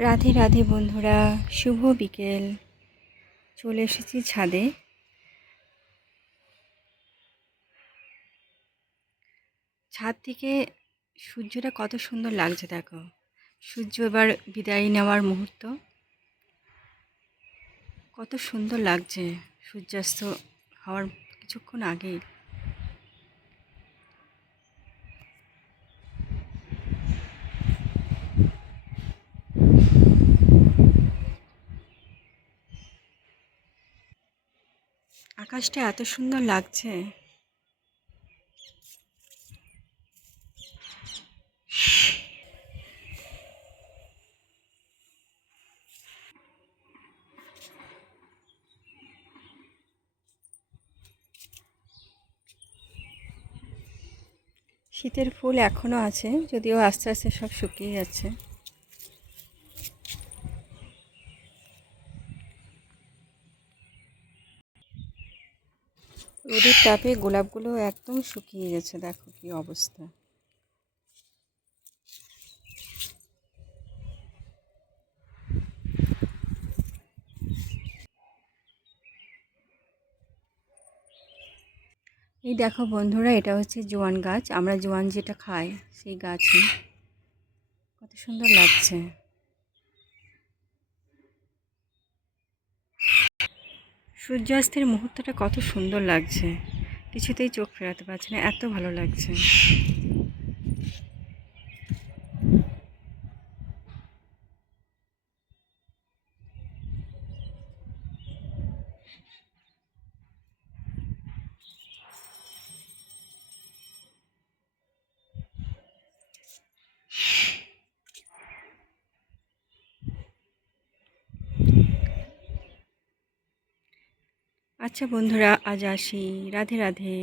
রাধে রাধে বন্ধুরা, শুভ বিকেল। চলে এসেছি ছাদে। ছাদ থেকে সূর্যটা কত সুন্দর লাগছে দেখো। সূর্য এবার বিদায় নেওয়ার মুহূর্ত, কত সুন্দর লাগছে সূর্যাস্ত হওয়ার কিছুক্ষণ আগেই। আকাশটা এত সুন্দর লাগছে। শীতের ফুল এখনো আছে, যদিও আস্তে আস্তে সব শুকিয়ে যাচ্ছে। রোদের তাপে গোলাপগুলো একদম শুকিয়ে গেছে, দেখো কি অবস্থা। এই দেখো বন্ধুরা, এটা হচ্ছে জোয়ান গাছ। আমরা জোয়ান যেটা খাই সেই গাছই। কত সুন্দর লাগছে। সূর্যাস্তের মুহূর্তটা কত সুন্দর লাগছে, কিছুতেই চোখ ফেরাতে পারছি না, এত ভালো লাগছে। আচ্ছা বন্ধুরা, আজ আসি। রাধে রাধে।